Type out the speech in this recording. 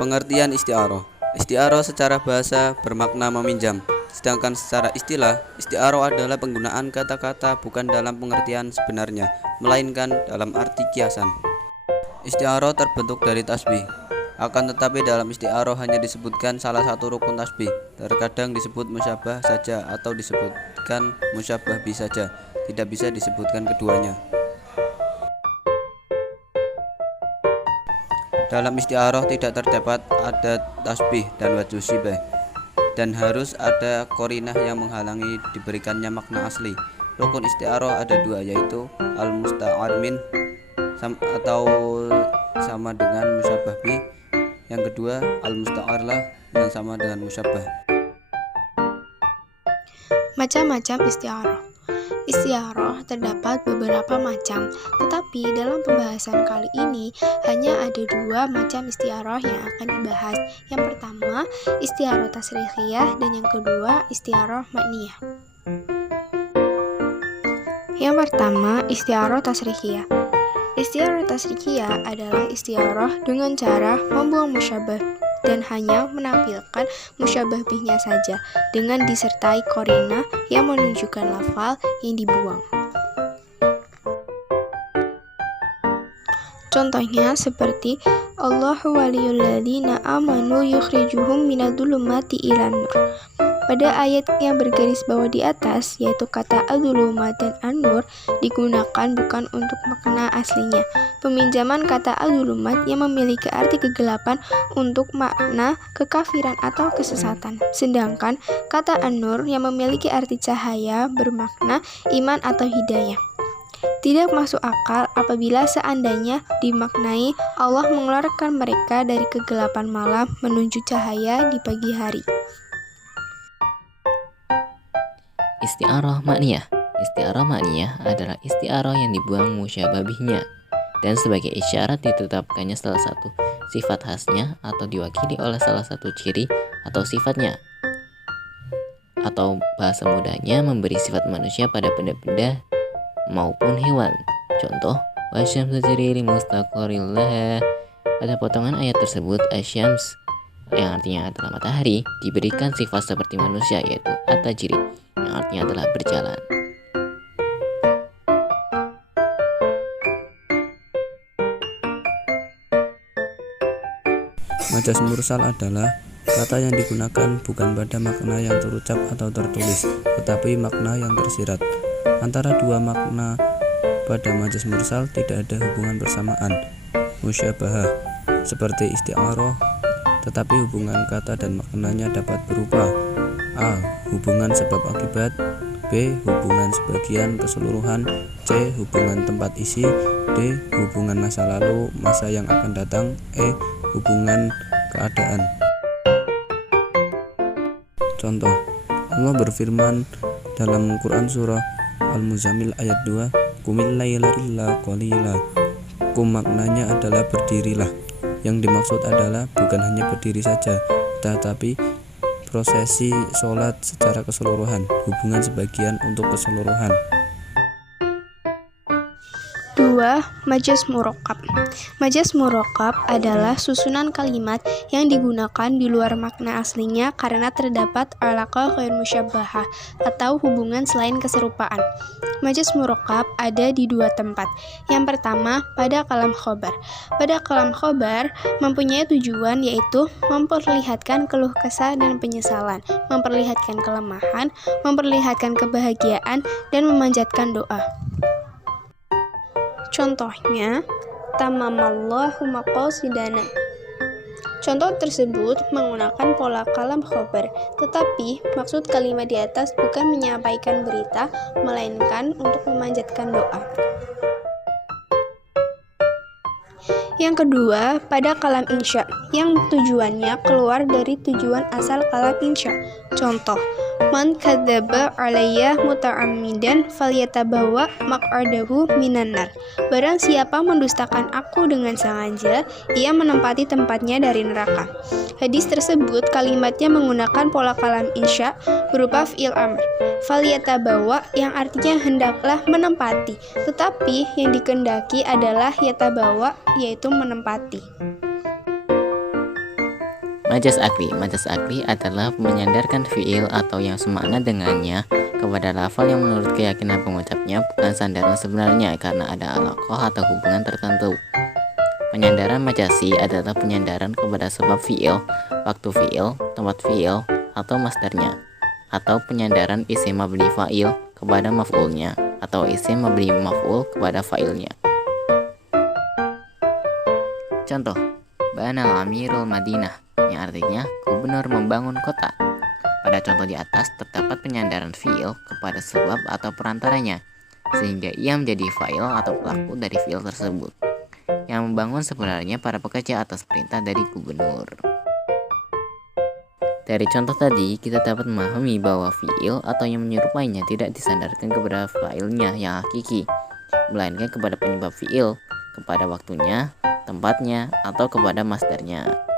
Pengertian isti'aroh. Isti'aroh secara bahasa bermakna meminjam, sedangkan secara istilah, isti'aroh adalah penggunaan kata-kata bukan dalam pengertian sebenarnya, melainkan dalam arti kiasan. Isti'aroh terbentuk dari tasbih. Akan tetapi dalam isti'aroh hanya disebutkan salah satu rukun tasbih. Terkadang disebut musyabah saja atau disebutkan musyabah bi saja, tidak bisa disebutkan keduanya. Dalam isti'aroh tidak terdapat ada tasbih dan wajhu syibah, dan harus ada korinah yang menghalangi diberikannya makna asli. Rukun isti'aroh ada dua, yaitu al-musta'ar min atau sama dengan musyabah bi. Yang kedua al-musta'ar lah yang sama dengan musyabah. Macam-macam isti'aroh. Isti'aroh terdapat beberapa macam, tetapi dalam pembahasan kali ini hanya ada dua macam isti'aroh yang akan dibahas. Yang pertama, isti'aroh tasrihiyah, dan yang kedua, isti'aroh makniyah. Yang pertama, isti'aroh tasrihiyah. Isti'aroh tasrihiyah adalah isti'aroh dengan cara membuang musyabah dan hanya menampilkan musyabah bihnya saja dengan disertai korina yang menunjukkan lafal yang dibuang. Contohnya seperti Allahu waliyul ladzina amanu yukhrijuhum minadh-dhulumati ilan nur. Pada ayat yang bergaris bawah di atas, yaitu kata al-dhulumat dan an-nur, digunakan bukan untuk makna aslinya. Peminjaman kata al-dhulumat yang memiliki arti kegelapan untuk makna kekafiran atau kesesatan. Sedangkan kata an-nur yang memiliki arti cahaya bermakna iman atau hidayah. Tidak masuk akal apabila seandainya dimaknai Allah mengeluarkan mereka dari kegelapan malam menuju cahaya di pagi hari. Isti'aroh makniyah. Isti'aroh makniyah adalah isti'aroh yang dibuang musyabah bihnya dan sebagai isyarat ditetapkannya salah satu sifat khasnya atau diwakili oleh salah satu ciri atau sifatnya, atau bahasa mudahnya memberi sifat manusia pada benda-benda maupun hewan. Contoh, wasyamsu tajri li mustaqarrin laha. Pada potongan ayat tersebut, asyams yang artinya adalah matahari diberikan sifat seperti manusia, yaitu at-tajri yang artinya adalah berjalan. Majaz mursal adalah kata yang digunakan bukan pada makna yang terucap atau tertulis, tetapi makna yang tersirat. Antara dua makna pada majaz mursal tidak ada hubungan bersamaan, musyabahah, seperti isti'aroh, tetapi hubungan kata dan maknanya dapat berupa A. Hubungan sebab akibat, B. Hubungan sebagian keseluruhan, C. Hubungan tempat isi, D. Hubungan masa lalu, masa yang akan datang, E. Hubungan keadaan. Contoh, Allah berfirman dalam Quran surah Al-Muzammil ayat 2, Qumil laila illa qalila. Maknanya adalah berdirilah. Yang dimaksud adalah bukan hanya berdiri saja, tetapi prosesi sholat secara keseluruhan, hubungan sebagian untuk keseluruhan. 2. Majaz murakkab. Majaz murakkab adalah susunan kalimat yang digunakan di luar makna aslinya karena terdapat alaqah ghair musyabbahah atau hubungan selain keserupaan. Majaz murakkab ada di dua tempat. Yang pertama, pada kalam khobar. Pada kalam khobar mempunyai tujuan, yaitu memperlihatkan keluh kesah dan penyesalan, memperlihatkan kelemahan, memperlihatkan kebahagiaan, dan memanjatkan doa. Contohnya, tamamallahu maqasidana. Contoh tersebut menggunakan pola kalam khobar, tetapi maksud kalimat di atas bukan menyampaikan berita, melainkan untuk memanjatkan doa. Yang kedua, pada kalam insya, yang tujuannya keluar dari tujuan asal kalam insya. Contoh, man kadzdzaba alayya muta'ammidan falyatabawa maq'adahu minan nar. Barang siapa mendustakan aku dengan sengaja, ia menempati tempatnya dari neraka. Hadis tersebut kalimatnya menggunakan pola kalam insya berupa fi'il amr. Falyatabawa yang artinya hendaklah menempati, tetapi yang dikehendaki adalah yatabawa, yaitu menempati. Majas akli adalah menyandarkan fiil atau yang semakna dengannya kepada lafal yang menurut keyakinan pengucapnya bukan sandaran sebenarnya karena ada alaqah atau hubungan tertentu. Penyandaran majasi adalah penyandaran kepada sebab fiil, waktu fiil, tempat fiil, atau masdarnya, atau penyandaran isim mabni fa'il kepada maf'ulnya, atau isim mabni maf'ul kepada fa'ilnya. Contoh, Banal Amirul Madinah, yang artinya gubernur membangun kota. Pada contoh di atas terdapat penyandaran fiil kepada sebab atau perantaranya, sehingga ia menjadi fa'il atau pelaku dari fiil tersebut. Yang membangun sebenarnya para pekerja atas perintah dari gubernur. Dari contoh tadi, kita dapat memahami bahwa fiil atau yang menyerupainya tidak disandarkan kepada fa'ilnya yang hakiki, melainkan kepada penyebab fiil, kepada waktunya, tempatnya, atau kepada masdarnya.